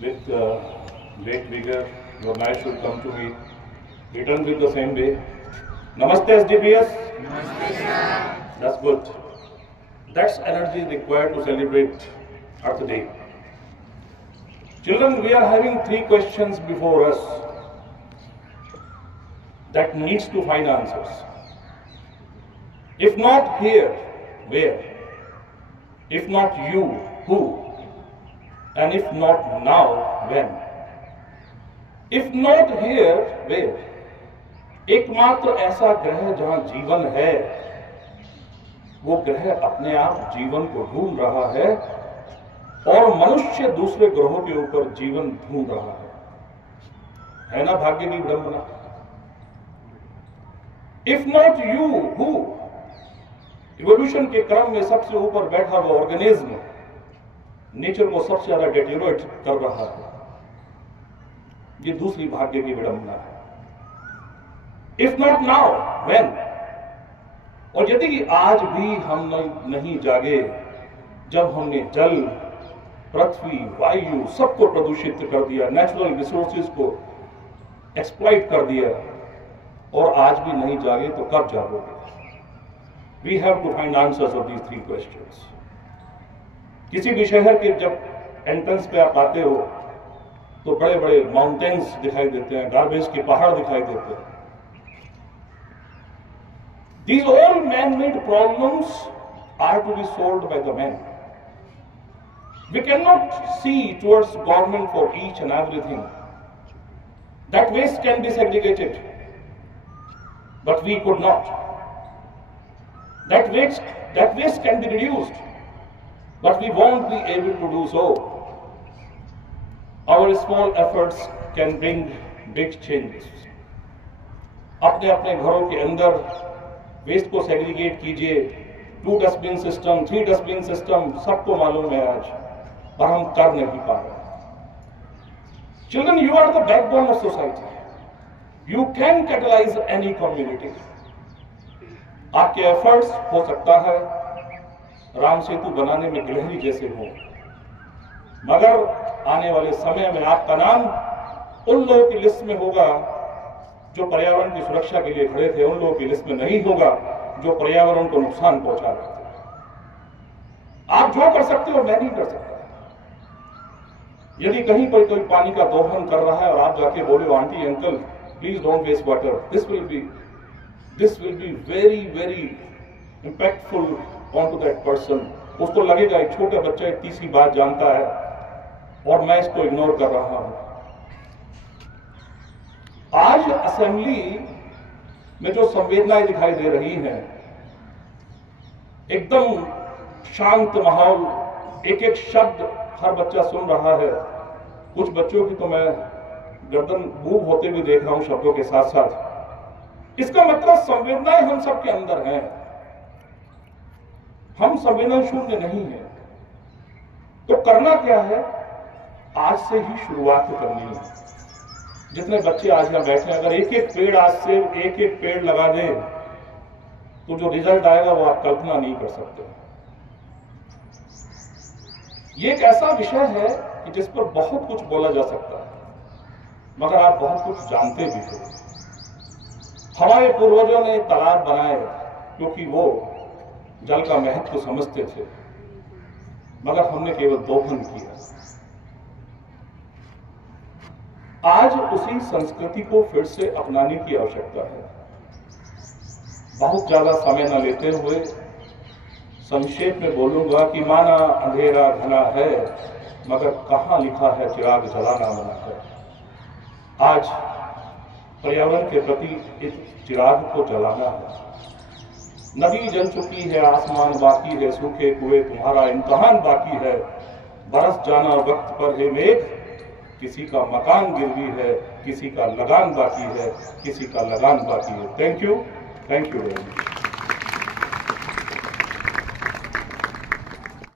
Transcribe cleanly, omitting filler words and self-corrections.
with great vigor. Your match should come to me. Return with the same way. Namaste SDPS. Namaste, sir. That's good. That's energy required to celebrate Earth Day. Children, we are having 3 questions before us that needs to find answers. If not here, where? If not you, who? And if not now, when? If not here, where? एकमात्र ऐसा ग्रह जहां जीवन है, वो ग्रह अपने आप जीवन को ढूंढ रहा है और मनुष्य दूसरे ग्रहों के ऊपर जीवन ढूंढ रहा है ना भाग्य की विडंबना? If not you, who? Evolution के क्रम में सबसे ऊपर बैठा हुआ ऑर्गेनिज्म नेचर को सबसे ज्यादा डेटेरोट कर रहा है। ये दूसरी भाग्य की विडंबना है। If not now, when? और यदि आज भी हम नहीं जागे, जब हमने जल, पृथ्वी, वायु सबको प्रदूषित कर दिया, नेचुरल रिसोर्सेज को एक्सप्लॉइट कर दिया, और आज भी नहीं जागे तो कब जागोगे? We have to find answers of these 3 questions. किसी भी शहर के जब एंट्रेंस पे आप आते हो तो बड़े बड़े माउंटेन्स दिखाई देते हैं, गार्बेज के पहाड़ दिखाई देते हैं। These all man-made problems are to be solved by the men. We cannot see towards government for each and everything. That waste can be segregated, but we could not. That waste can be reduced, but we won't be able to do so. Our small efforts can bring big changes. अपने अपने घरों के अंदर waste को segregate कीजिए। 2 dustbin system, 3 dustbin system, सबको मालूम है आज, पर हम कर नहीं पा रहे। Children, you are the backbone of society. You can catalyse any community. आपके एफर्ट्स हो सकता है राम सेतु बनाने में गिलहरी जैसे हो, मगर आने वाले समय में आपका नाम उन लोगों की लिस्ट में होगा जो पर्यावरण की सुरक्षा के लिए खड़े थे, उन लोगों की लिस्ट में नहीं होगा जो पर्यावरण को नुकसान पहुंचा रहे थे। आप जो कर सकते हो मैं नहीं कर सकता। यदि कहीं पर कोई पानी का दोहन कर रहा है और आप जाके बोले aunty uncle please don't waste water, this will be very very impactful on to that person. उसको लगेगा एक छोटा बच्चा एक तीसरी बात जानता है और मैं इसको इग्नोर कर रहा हूं। आज असेंबली में जो संवेदनाएं दिखाई दे रही हैं, एकदम शांत माहौल, एक एक शब्द हर बच्चा सुन रहा है। कुछ बच्चों की तो मैं गर्दन मूव होते हुए देख रहा हूं शब्दों के साथ साथ। इसका मतलब संवेदनाएं हम सबके अंदर हैं, हम संवेदन शून्य नहीं है। तो करना क्या है? आज से ही शुरुआत करनी है। जितने बच्चे आज यहां बैठे हैं, अगर एक एक पेड़ आज से एक एक पेड़ लगा दें तो जो रिजल्ट आएगा वो आप कल्पना नहीं कर सकते। ये एक ऐसा विषय है कि जिस पर बहुत कुछ बोला जा सकता है, मगर आप बहुत कुछ जानते भी हो। हमारे पूर्वजों ने तालाब बनाए क्योंकि वो जल का महत्व समझते थे, मगर हमने केवल दोहन किया। आज उसी संस्कृति को फिर से अपनाने की आवश्यकता है। बहुत ज्यादा समय न लेते हुए संक्षेप में बोलूंगा कि माना अंधेरा घना है, मगर कहां लिखा है चिराग जलाना मना है। आज पर्यावरण के प्रति इस चिराग को जलाना है। नदी जल चुकी है, आसमान बाकी है, सूखे कुएं तुम्हारा इम्तहान बाकी है। बरस जाना वक्त पर है मेघ, किसी का मकान गिरवी है, किसी का लगान बाकी है, किसी का लगान बाकी है। Thank you very much.